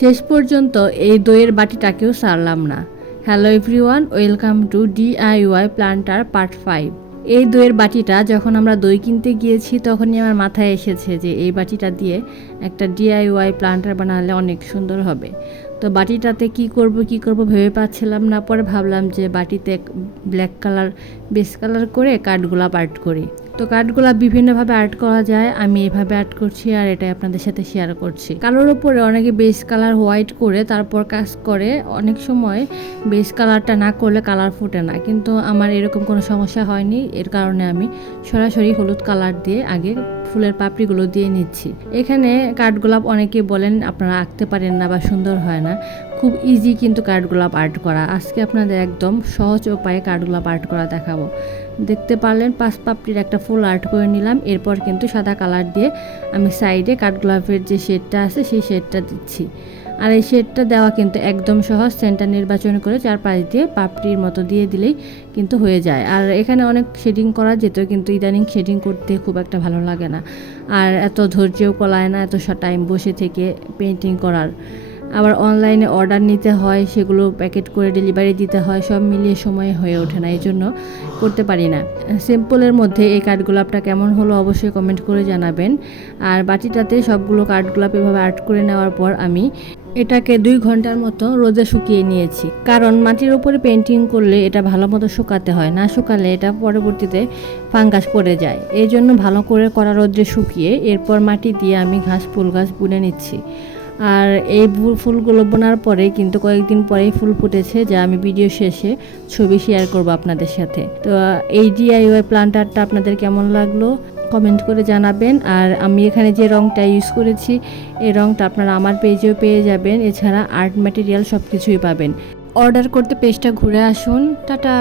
শেষ পর্যন্ত এই দইয়ের বাটিটাকেও ছাড়লাম না। Hello everyone, welcome to DIY planter part 5। এই দইয়ের বাটিটা যখন আমরা দই কিনতে গিয়েছি তখনই আমার মাথায় এসেছে যে এই বাটিটা দিয়ে একটা ডিআইওয়াই প্ল্যান্টার বানালে অনেক সুন্দর হবে। তো বাটিটাতে কি করব ভেবে পাচ্ছিলাম না। পরে ভাবলাম যে বাটিতে ব্ল্যাক কালার বেস কালার করে কাঠগোলাপ আর্ট করি। তো কাঠগোলাপ বিভিন্নভাবে আর্ট করা যায়, আমি এভাবে আর্ট করছি আর এটাই আপনাদের সাথে শেয়ার করছি। কালোর ওপরে অনেকে বেস কালার হোয়াইট করে তারপর কাজ করে, অনেক সময় বেস কালারটা না করলে কালার ফুটে না, কিন্তু আমার এরকম কোনো সমস্যা হয়নি। এর কারণে আমি সরাসরি হলুদ কালার দিয়ে আগে ফুলের পাপড়িগুলো দিয়ে নিচ্ছি। এখানে কাঠগোলাপ অনেকে বলেন আপনারা আঁকতে পারেন না বা সুন্দর হয় না। খুব ইজি কিন্তু কাঠগোলাপ আর্ট করা। আজকে আপনাদের একদম সহজ উপায়ে কাঠগোলাপ আর্ট করা দেখাবো। দেখতে পারলেন 5 পাপড়ির একটা ফুল আর্ট করে নিলাম। এরপর কিন্তু সাদা কালার দিয়ে আমি সাইডে কাঠগোলাপের যে শেডটা আছে সেই শেডটা দিচ্ছি। আর এই শেডটা দেওয়া কিন্তু একদম সহজ। সেন্টার নির্বাচন করে চারপাশ দিয়ে পাপড়ির মতো দিয়ে দিলেই কিন্তু হয়ে যায়। আর এখানে অনেক শেডিং করা যেত, কিন্তু ইদানিং শেডিং করতে খুব একটা ভালো লাগে না, আর এত ধৈর্যও কলায় না এত টাইম বসে থেকে পেন্টিং করার। আবার অনলাইনে অর্ডার নিতে হয়, সেগুলো প্যাকেট করে ডেলিভারি দিতে হয়, সব মিলিয়ে সময় হয়ে ওঠে না, এই জন্য করতে পারি না। সিম্পলের মধ্যে এই কাঠগোলাপটা কেমন হলো অবশ্যই কমেন্ট করে জানাবেন। আর বাটিটাতে সবগুলো কাঠগোলাপ এভাবে আর্ট করে নেওয়ার পর আমি এটাকে 2 ঘন্টার মতো রোদে শুকিয়ে নিয়েছি। কারণ মাটির উপরে পেন্টিং করলে এটা ভালো মতো শুকাতে হয়, না শুকালে এটা পরবর্তীতে ফাঙ্গাস পড়ে যায়। এই জন্য ভালো করে কড়া রোদ্রে শুকিয়ে এরপর মাটি দিয়ে আমি ফুল গাছ বুনে নিচ্ছি। আর এই ফুলগুলো বোনার পরে কিন্তু কয়েকদিন পরেই ফুল ফুটেছে, যা আমি ভিডিও শেষে ছবি শেয়ার করব আপনাদের সাথে। তো এই ডিআইওয়াই প্ল্যান্টারটা আপনাদের কেমন লাগলো কমেন্ট করে জানাবেন। আর আমি এখানে যে রংটা ইউজ করেছি এই রংটা আপনারা আমার পেজেও পেয়ে যাবেন। এছাড়া আর্ট ম্যাটেরিয়াল সব কিছুই পাবেন। অর্ডার করতে পেজটা ঘুরে আসুন। টাটা।